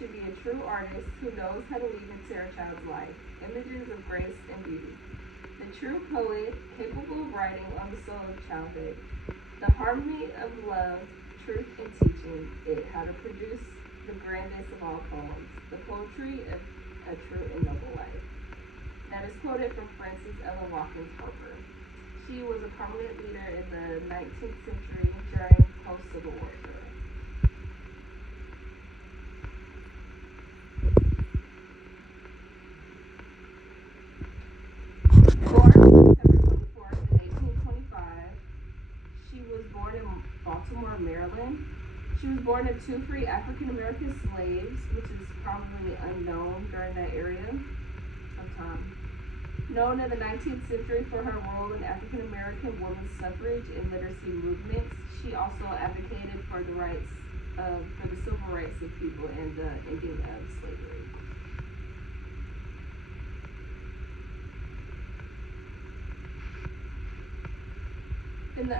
should be a true artist who knows how to weave into her child's life images of grace and beauty. The true poet, capable of writing on the soul of childhood. The harmony of love, truth, and teaching it how to produce the grandest of all poems, the poetry of a true and noble life. That is quoted from Frances Ellen Watkins Harper. She was a prominent leader in the 19th century during post-Civil War era. Born September 24th, in 1825, she was born in Baltimore, Maryland. She was born to two free African American slaves, which is probably unknown during that area of time. Known in the 19th century for her role in African American women's suffrage and literacy movements, she also advocated for the civil rights of people and the ending of slavery. In the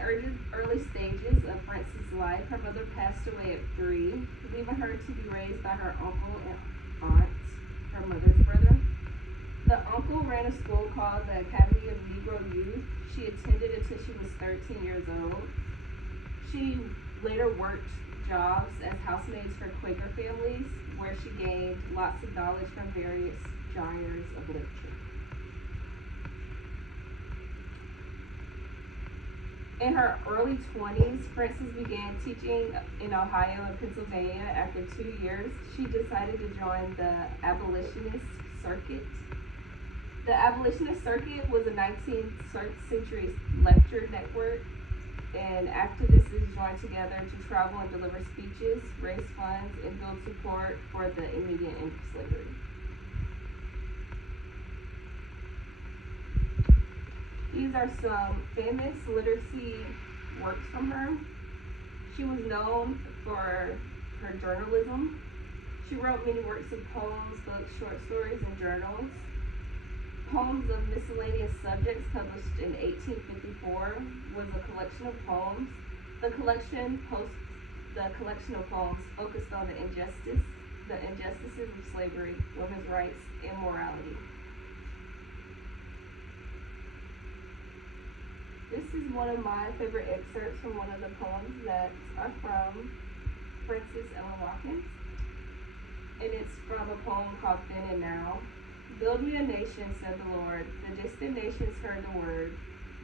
early stages of Frances' life, her mother passed away at 3, leaving her to be raised by her uncle and aunt, her mother's brother. The uncle ran a school called the Academy of Negro Youth. She attended until she was 13 years old. She later worked jobs as housemaids for Quaker families, where she gained lots of knowledge from various genres of literature. In her early 20s, Frances began teaching in Ohio and Pennsylvania. After 2 years, she decided to join the abolitionist circuit. The abolitionist circuit was a 19th century lecture network, and activists joined together to travel and deliver speeches, raise funds, and build support for the immediate end of slavery. These are some famous literacy works from her. She was known for her journalism. She wrote many works of poems, books, short stories, and journals. Poems of Miscellaneous Subjects, published in 1854, was a collection of poems. The collection of poems focused on the injustices of slavery, women's rights, and morality. This is one of my favorite excerpts from one of the poems that are from Frances Ellen Watkins. And it's from a poem called Then and Now. Build me a nation, said the Lord. The distant nations heard the word.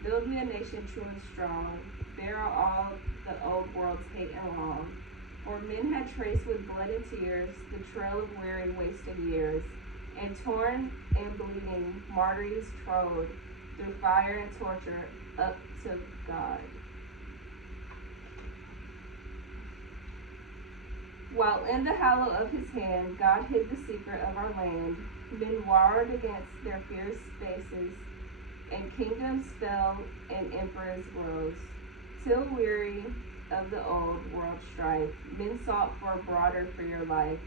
Build me a nation true and strong. Bear all the old world's hate and wrong. For men had traced with blood and tears the trail of weary, wasted years, and torn and bleeding martyrs trod through fire and torture up to God. While in the hollow of his hand, God hid the secret of our land. Men warred against their fierce faces, and kingdoms fell and emperors rose. Till weary of the old world strife, men sought for a broader, freer life,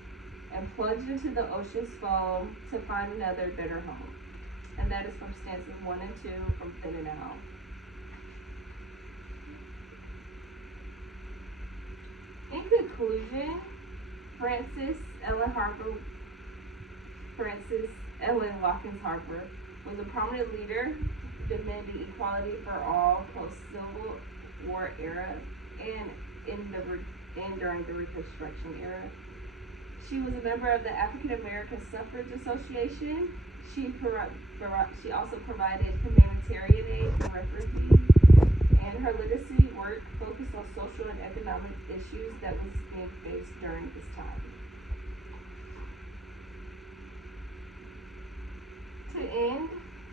and plunged into the ocean's foam to find another better home. And that is from stanzas 1 and 2 from Then and Now. In conclusion, Frances Ellen Watkins Harper was a prominent leader demanding equality for all post-Civil War era and during the Reconstruction era. She was a member of the African American Suffrage Association. She also provided humanitarian aid for refugees, and her literacy work focused on social and economic issues that was being faced during this time. To end,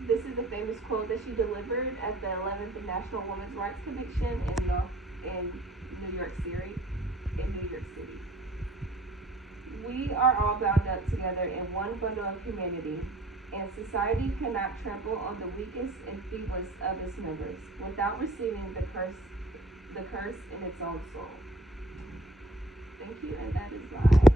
this is a famous quote that she delivered at the 11th National Women's Rights Convention in New York City. We are all bound up together in one bundle of humanity, and society cannot trample on the weakest and feeblest of its members without receiving the curse in its own soul. Thank you, and that is live.